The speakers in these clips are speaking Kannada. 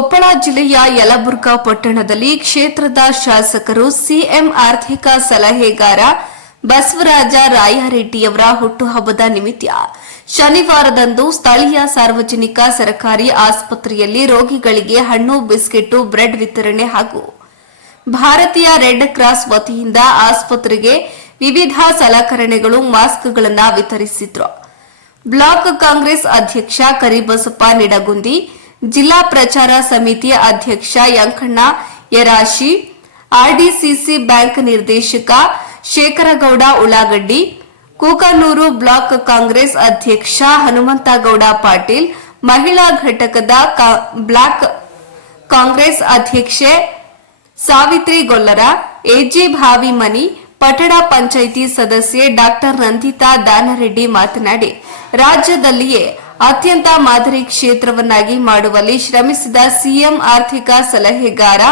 ಕೊಪ್ಪಳ ಜಿಲ್ಲೆಯ ಯಲಬುರ್ಗಾ ಪಟ್ಟಣದಲ್ಲಿ ಕ್ಷೇತ್ರದ ಶಾಸಕರು ಸಿಎಂ ಆರ್ಥಿಕ ಸಲಹೆಗಾರ ಬಸವರಾಜ ರಾಯರೆಡ್ಡಿಯವರ ಹುಟ್ಟುಹಬ್ಬದ ನಿಮಿತ್ತ ಶನಿವಾರದಂದು ಸ್ಥಳೀಯ ಸಾರ್ವಜನಿಕ ಸರ್ಕಾರಿ ಆಸ್ಪತ್ರೆಯಲ್ಲಿ ರೋಗಿಗಳಿಗೆ ಹಣ್ಣು ಬಿಸ್ಕೆಟ್ ಬ್ರೆಡ್ ವಿತರಣೆ ಹಾಗೂ ಭಾರತೀಯ ರೆಡ್ ಕ್ರಾಸ್ ವತಿಯಿಂದ ಆಸ್ಪತ್ರೆಗೆ ವಿವಿಧ ಸಲಕರಣೆಗಳು ಮಾಸ್ಕ್ಗಳನ್ನು ವಿತರಿಸಿದ್ರು. ಬ್ಲಾಕ್ ಕಾಂಗ್ರೆಸ್ ಅಧ್ಯಕ್ಷ ಕರಿಬಸಪ್ಪ ನಿಡಗುಂದಿ, ಜಿಲ್ಲಾ ಪ್ರಚಾರ ಸಮಿತಿ ಅಧ್ಯಕ್ಷ ಯಂಕಣ್ಣ ಯರಾಶಿ, ಆರ್ಡಿಸಿಸಿ ಬ್ಯಾಂಕ್ ನಿರ್ದೇಶಕ ಶೇಖರಗೌಡ ಉಳ್ಳಾಗಡ್ಡಿ, ಕೂಕನೂರು ಬ್ಲಾಕ್ ಕಾಂಗ್ರೆಸ್ ಅಧ್ಯಕ್ಷ ಹನುಮಂತಗೌಡ ಪಾಟೀಲ್, ಮಹಿಳಾ ಘಟಕದ ಬ್ಲಾಕ್ ಕಾಂಗ್ರೆಸ್ ಅಧ್ಯಕ್ಷೆ ಸಾವಿತ್ರಿ ಗೊಲ್ಲರ, ಎಜಿ ಭಾವಿಮನಿ, ಪಟ್ಟಣ ಪಂಚಾಯಿತಿ ಸದಸ್ಯೆ ಡಾಕ್ಟರ್ ನಂದಿತಾ ದಾನರೆಡ್ಡಿ ಮಾತನಾಡಿ, ರಾಜ್ಯದಲ್ಲಿಯೇ ಅತ್ಯಂತ ಮಾದರಿ ಕ್ಷೇತ್ರವನ್ನಾಗಿ ಮಾಡುವಲ್ಲಿ ಶ್ರಮಿಸಿದ ಸಿಎಂ ಆರ್ಥಿಕ ಸಲಹೆಗಾರ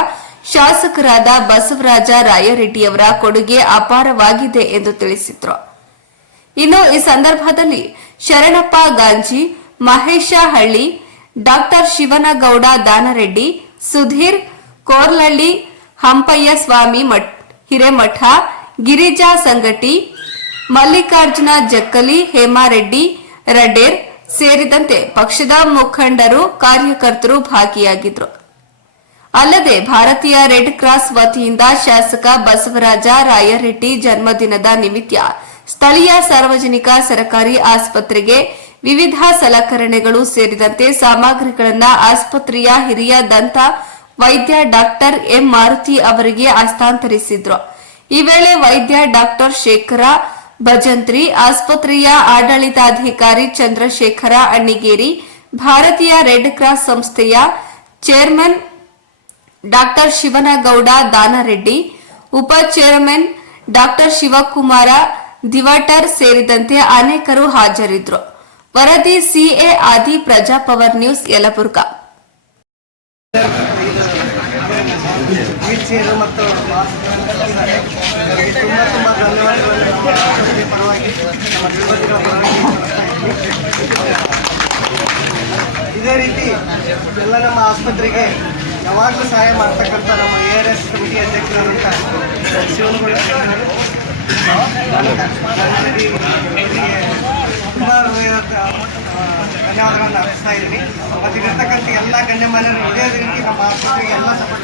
ಶಾಸಕರಾದ ಬಸವರಾಜ ರಾಯರೆಡ್ಡಿಯವರ ಕೊಡುಗೆ ಅಪಾರವಾಗಿದೆ ಎಂದು ತಿಳಿಸಿದರು. ಇನ್ನು ಈ ಸಂದರ್ಭದಲ್ಲಿ ಶರಣಪ್ಪ ಗಾಂಜಿ, ಮಹೇಶ ಹಳ್ಳಿ, ಡಾಕ್ಟರ್ ಶಿವನಗೌಡ ದಾನರೆಡ್ಡಿ, ಸುಧೀರ್ ಕೋರ್ಲಳ್ಳಿ, ಹಂಪಯ್ಯ ಸ್ವಾಮಿ ಹಿರೇಮಠ, ಗಿರಿಜಾ ಸಂಗಟಿ, ಮಲ್ಲಿಕಾರ್ಜುನ ಜಕ್ಕಲಿ, ಹೇಮಾರೆಡ್ಡಿ ರಡೇರ್ ಸೇರಿದಂತೆ ಪಕ್ಷದ ಮುಖಂಡರು, ಕಾರ್ಯಕರ್ತರು ಭಾಗಿಯಾಗಿದ್ದರು. ಅಲ್ಲದೆ ಭಾರತೀಯ ರೆಡ್ ಕ್ರಾಸ್ ವತಿಯಿಂದ ಶಾಸಕ ಬಸವರಾಜ ರಾಯರೆಡ್ಡಿ ಜನ್ಮದಿನದ ನಿಮಿತ್ತ ಸ್ಥಳೀಯ ಸಾರ್ವಜನಿಕ ಸರ್ಕಾರಿ ಆಸ್ಪತ್ರೆಗೆ ವಿವಿಧ ಸಲಕರಣೆಗಳು ಸೇರಿದಂತೆ ಸಾಮಗ್ರಿಗಳನ್ನು ಆಸ್ಪತ್ರೆಯ ಹಿರಿಯ ದಂತ ವೈದ್ಯ ಡಾಕ್ಟರ್ ಎಂ ಮಾರುತಿ ಅವರಿಗೆ ಹಸ್ತಾಂತರಿಸಿದ್ರು. ಈ ವೇಳೆ ವೈದ್ಯ ಡಾಕ್ಟರ್ ಶೇಖರ ಭಜಂತ್ರಿ, ಆಸ್ಪತ್ರೆಯ ಆಡಳಿತಾಧಿಕಾರಿ ಚಂದ್ರಶೇಖರ ಅಣ್ಣಿಗೇರಿ, ಭಾರತೀಯ ರೆಡ್ ಕ್ರಾಸ್ ಸಂಸ್ಥೆಯ ಚೇರ್ಮನ್ ಡಾಕ್ಟರ್ ಶಿವನಗೌಡ ದಾನರೆಡ್ಡಿ, ಉಪ ಚೇರ್ಮನ್ ಡಾಕ್ಟರ್ ಶಿವಕುಮಾರ ದಿವಾಟರ್ ಸೇರಿದಂತೆ ಅನೇಕರು ಹಾಜರಿದ್ದರು. ವರದಿ ಸಿಎ ಆದಿ, ಪ್ರಜಾಪವರ್ ನ್ಯೂಸ್, ಯಲಬುರ್ಗಾ. ವೀಲ್ಚೇರು ಮತ್ತು ತುಂಬ ಧನ್ಯವಾದಗಳು. ಪರವಾಗಿ ಇದೇ ರೀತಿ ಎಲ್ಲ ನಮ್ಮ ಆಸ್ಪತ್ರೆಗೆ ಯಾವಾಗಲೂ ಸಹಾಯ ಮಾಡ್ತಕ್ಕಂಥ ನಮ್ಮ ARS ಕಮಿಟಿ ಅಧ್ಯಕ್ಷರಾದಂಥ ಶಿವನಗೌಡ ತುಂಬ ಧನ್ಯವಾದಗಳನ್ನು ಅರ್ಪಿಸ್ತಾ ಇದ್ದೀನಿ. ಮತ್ತು ಇಲ್ಲಿರ್ತಕ್ಕಂಥ ಎಲ್ಲ ಗಣ್ಯಮಾನ್ಯರು ಇದೇ ರೀತಿ ನಮ್ಮ ಆಸ್ಪತ್ರೆಗೆ ಎಲ್ಲ ಸಪೋರ್ಟ್